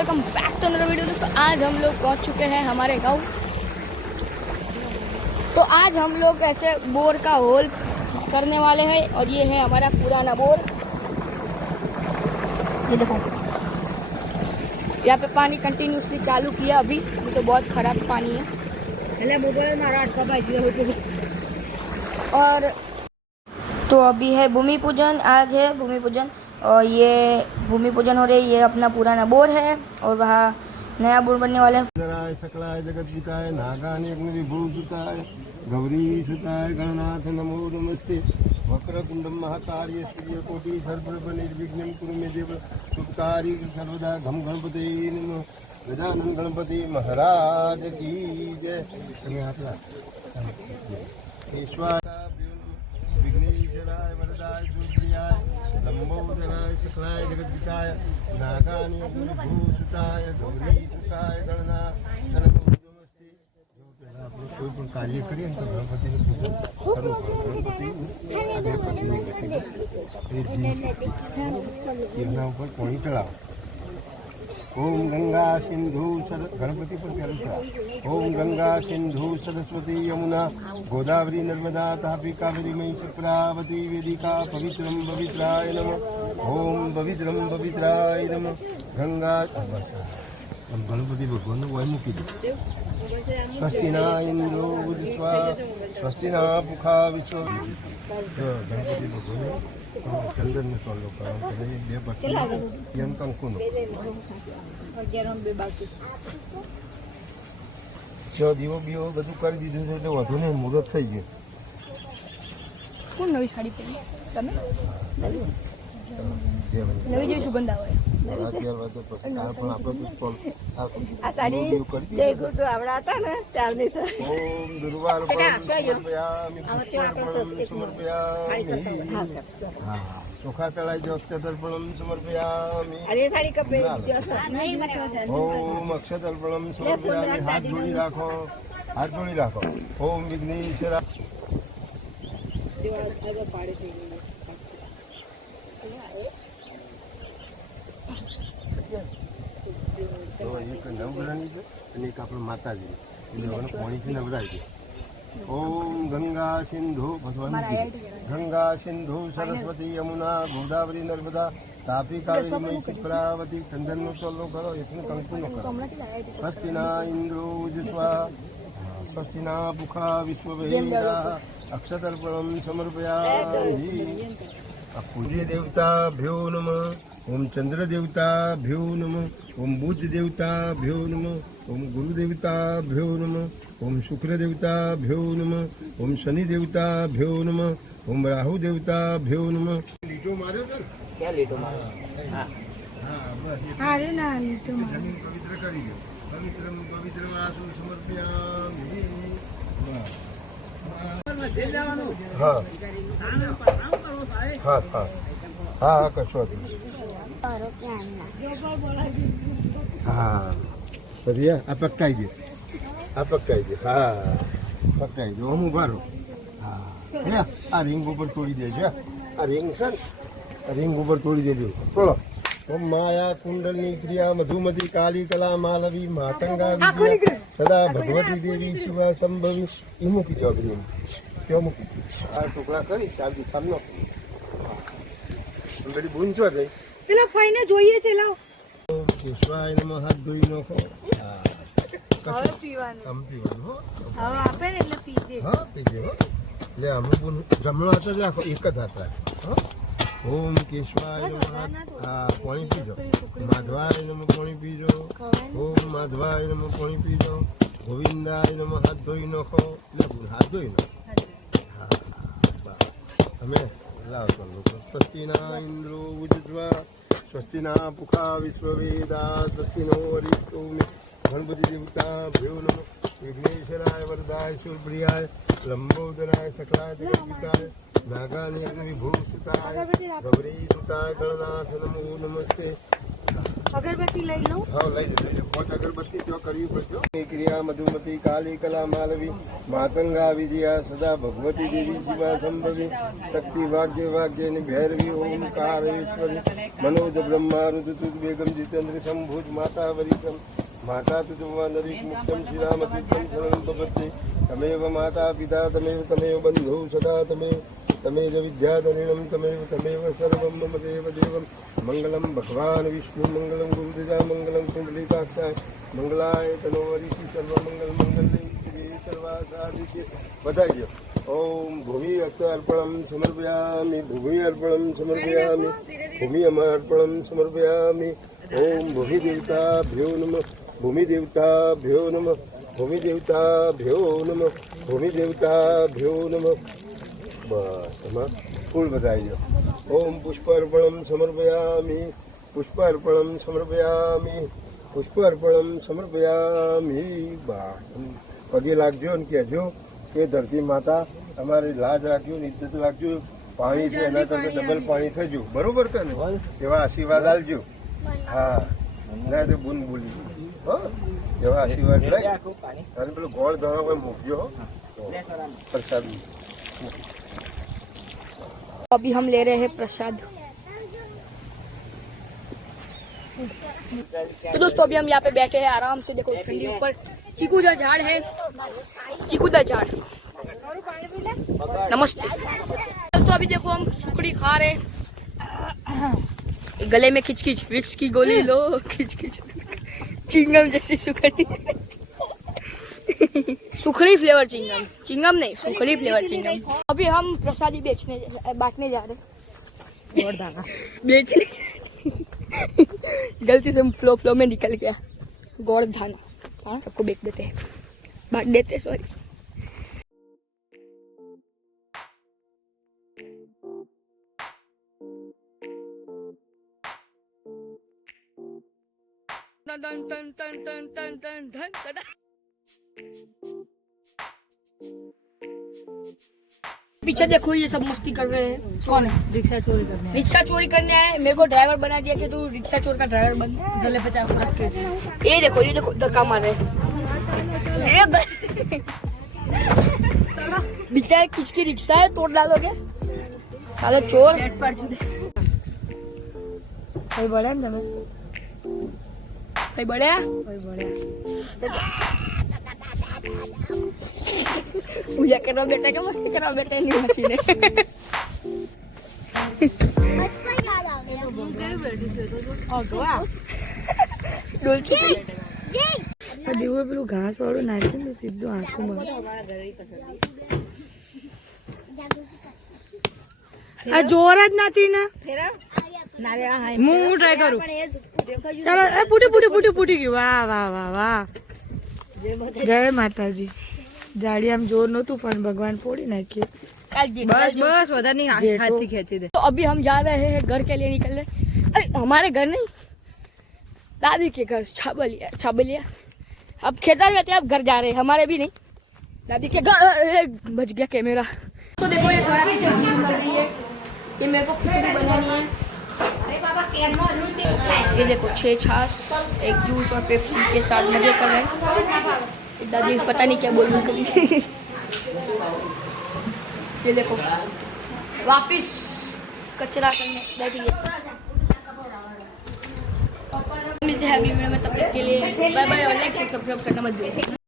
Welcome back to another video. दोस्तों आज हम लोग पहुंच चुके हैं हमारे गांव। तो आज हम लोग ऐसे बोर का होल करने वाले हैं और ये है हमारा पुराना बोर। ये देखो यहाँ पे पानी कंटिन्यूसली चालू किया अभी तो बहुत खराब पानी है। और तो अभी है भूमि पूजन, आज है भूमि पूजन और ये भूमि पूजन हो रही है। ये अपना पुराना बोर है और वहाँ नया बोर बनने वाला है। सकलाय जगद्विकाय नागानि अग्निभूषिताय गौरी सुताय गणनाथ नमो नमस्ते। वक्रकुंडम महाकार्य सूर्यकोटि सर्वत्र निर्विघ्नं कुरु मे देव। शुभकारी सर्वदा घम गणपति नमः। गजानन गणपति महाराज की जय। विघ्नेश्वराय वरदाय दुर्गयाय लंबोदराय सकलाय जगद्विकाय नागानि अग्निभूषिताय गौरी सुताय गणनाथ नमो नमस्ते। कोई पण कार्य करिए तो गणपति ने पूजन करो। गणपति ऊपर कोई चढ़ाओ। ओम गंगा सिंधु गणपति पर चल चढ़ा। ओम गंगा सिंधु सरस्वती यमुना गोदावरी नर्मदा तापी कावेरी मई चक्रावती वेदिका पवित्रम पवित्राय नमः। ओम पवित्रम पवित्राय नमः। गंगा गणपति भगवान वही मुकी दो। स्वस्ति न इंद्रो बुद्ध्वा स्वस्ति न पुखा विश्व। गणपति भगवान चंदन में सोलो कंकुन દીવો બીવો બધું કરી દીધું છે એટલે વધુ ને મુહૂર્ત થઈ ગયું. કોણ નવી સાડી પહેરી તમે? નવી જેવી સુગંધ આવે. આ સાડી જે ગુરુ આવડા હતા ને ત્યારની છે. ઓમ દુર્વાર સમર્પયામિ હા ચોખા ચડાઈ દો. અક્ષતર્પણમ સમર્પયામિ. અરે સાડી કપે ઓમ અક્ષતર્પણમ સમર્પયામિ. હાથ જોડી રાખો, હાથ જોડી રાખો. ઓમ વિઘ્નેશ્વરા એક નવગ્રહની છે અને એક આપણે માતાજી એટલે પાણીથી નવરાય છે. ओम गंगा सिंधु भगवान गंगा सिंधु सरस्वती यमुना गोदावरी नर्मदा तापी कावेरी मई चित्रावती चंदन नो चलो करो इतने कंकु नो करो. स्वस्तिना इंद्रो जिस्वा स्वस्तिना पुखा विश्ववेदा अक्षतर्पणम समर्पयामि. पूज्य देवताभ्यो नमः. ओम चंद्र देवताभ्यो नमः. ओम बुध देवताभ्यो नमः. ओम गुरु देवताभ्यो नमः. ओम शुक्र देवताभ्यो नमः. ओम शनि देवताभ्यो नमः. ओम राहु देवताभ्यो नमः. लीटो मार्यो सर क्या लीटो मार्यो? हां हां अरे ना लीटो जमीन पवित्र करी दो. पवित्रम पवित्रमासु समर्पयामि. हां हां हां हां कशो नहीं. हाँ बढ़िया. आप पकाई दे, आप पकाई दे. हाँ पकाई दो. हम उभा રહો. હા આ રિંગ ઉપર તોડી દેજો. આ રિંગ છે ને આ રિંગ ઉપર તોડી દેજો. ચલો. ઓમ માયા કુંડલની ક્રિયા મધુમતી કાલી કલા માલવી માતંગા વિદ્યા સદા ભગવતી દેવી શિવા સંભવી. એ મૂકી દો. ગ્રીન ક્યાં મૂકી આ ટુકડા કરી ચાલુ સામનો બધી બૂન છો ગઈ. પેલા ફાઈને જોઈએ છે. લાવ કેશવાય નમઃ. હાથ ધોઈ નાખો. હવે પીવાનું. આમ પીવાનું હો. હવે આપે ને એટલે પીજે. હા પીજે હો. લે અમે જમણો હાથ જ રાખો. એક જ હાથ રાખો. ઓમ કેશવાય નમઃ. હા પાણી પીજો. માધવાય નમઃ. પાણી પીજો. ઓમ માધવાય નમઃ. પાણી પીજો. ગોવિંદાય નમઃ. હાથ ધોઈ નાખો. લે હાથ ધોઈ નાખો. હા તમે લાવો તો લોકો. સ્વસ્તિના ઇન્દ્રો ઉજ્જવા स्वस्तिना पुखा विश्ववेदा स्वस्तिनो अरिष्टो गणपति देवताभ्यो नमः. विघ्नेश्वराय वरदाय शूलप्रियाय लंबोदराय सकलाय जगद्विकाय नागानि अग्निभूषिताय गौरी सुताय गणनाथ नमो नमस्ते. અગરબત્તી લઈ લઉં. હા લઈ જજો. 5 અગરબત્તી તો કરવી પડશે. ક્રિયા મધુમતી કાલી કલા માલવી માતંગા વિજયા સદા ભગવતી દેવી જીવા સંભવી શક્તિ વાગ્ય ની ભૈરવી ઓમકારેશ્વરી મનોજ બ્રહ્મા રુદુત બેગમ જીતેન્દ્ર શંભુજ માતા વરિકમ માતા તુજવા નરીક મુક્તમ શ્રીરામ તીર્થમ શરણમ પ્રપત્તિ તમેવ માતા પિતા તમેવ બંધુ સદા તમેવ વિદ્યાધરિણમ તમેવ સર્વમ મમ દેવદેવમ મંગલમ ભગવાન વિષ્ણુ મંગલમ ગુરુદેજા મંગલમ કુંડલિકાક્ષાય મંગલાય તનોવરીષિ સર્વમંગલ મંગલે શ્રી સર્વાસાદિકે બધાઈ ઓમ ભૂમિ અર્પણમ સમર્પયામિ ભૂમિ અર્પણમ સમર્પયામિ ભૂમિ અર્પણમ સમર્પયામિ ઓમ ભૂમિ દેવતાભ્યો નમઃ ભૂમિ દેવતાભ્યો નમઃ ભૂમિ દેવતાભ્યો નમઃ ભૂમિ દેવતાભ્યો નમઃ. બસ એમાં ફૂલ બધાઈ ગયો. ઓમ પુષ્પાર્પણમ સમર્પયામિ પુષ્પાર્પણમ સમર્પયામિ પુષ્પાર્પણમ સમર્પયામિ. બસ પગે લાગજો ને કહેજો કે ધરતી માતા અમારી લાજ રાખજો ને ઇજ્જત રાખજો. પાણી છે એના કરતા ડબલ પાણી થજો. બરોબર કે ને એવા આશીર્વાદ આલજો. હા ના તો બુન બોલી હા એવા આશીર્વાદ લઈ અને પેલો ગોળ ધણો કોઈ મૂકજો પ્રસાદ. अभी हम ले रहे हैं प्रसाद. तो दोस्तों अभी हम यहाँ पे बैठे हैं आराम से. देखो ठंडी ऊपर चीकू का झाड़ है. चीकू का झाड़. नमस्ते दोस्तों. अभी देखो हम सुखड़ी खा रहे. गले में खिच खिच विक्स की गोली लो. खिच खिच चिंगम जैसी सुखड़ी. सुखड़ी फ्लेवर चिंगम. चिंगम नहीं सुखड़ी फ्लेवर चिंगम. अभी हम प्रसादी बांटने जा रहे हैं. बेचने गलती से हम फ्लो में निकल गया. गोड़ धाना. हाँ सबको बेच देते हैं. बांट देते सॉरी. टन टन टन टन टन टन टन टन. पीछे देखो ये सब मस्ती कर रहे हैं. कौन है? रिक्शा चोरी करने आए. मेरे को ड्राइवर बना दिया कि तू रिक्शा चोर का ड्राइवर बन. गले पे चाकू रख के. ये देखो धक्का मार रहे. बेचारे किसकी रिक्शा है तोड़ डालोगे साले चोर. भाई बड़ा ना भाई बड़ा पूजा करो बेटा का मस्ती करो बेटा. नहीं मशीन है. દેવો પેલું ઘાસ વાળું નાખ્યું ને સીધું આંખોમાં. આ જોર જ નથી ને. હું ટ્રાય કરું. ચાલો એ ફૂટી ગયું. વાહ વાહ વાહ વાહ. જય માતાજી. જાડી આમ जोर नहोतुं पण भगवान फोड़ी नाखिए. बस વધારે नहीं हाथ से खींची दे. तो अभी हम जा रहे हैं घर के लिए निकल रहे. अरे हमारे घर नहीं दादी के घर छाबलिया. अब खेतर में थे अब घर जा रहे हैं. हमारे भी नहीं दादी के घर. बच गया कैमरा. तो देखो ये सारी सब्जी बन रही है. ये मेरे को खिचड़ी बनानी है. ये देखो 6 छाछ एक जूस और पेप्सी के साथ मजे कर रहे हैं. दादी पता नहीं क्या बोलूँ कभी. ये देखो वापिस कचरा करने बैठी है. मिलते हैं अगली वीडियो में. तब तक के लिए बाय बाय और लाइक सब्सक्राइब करना मत भूलिए.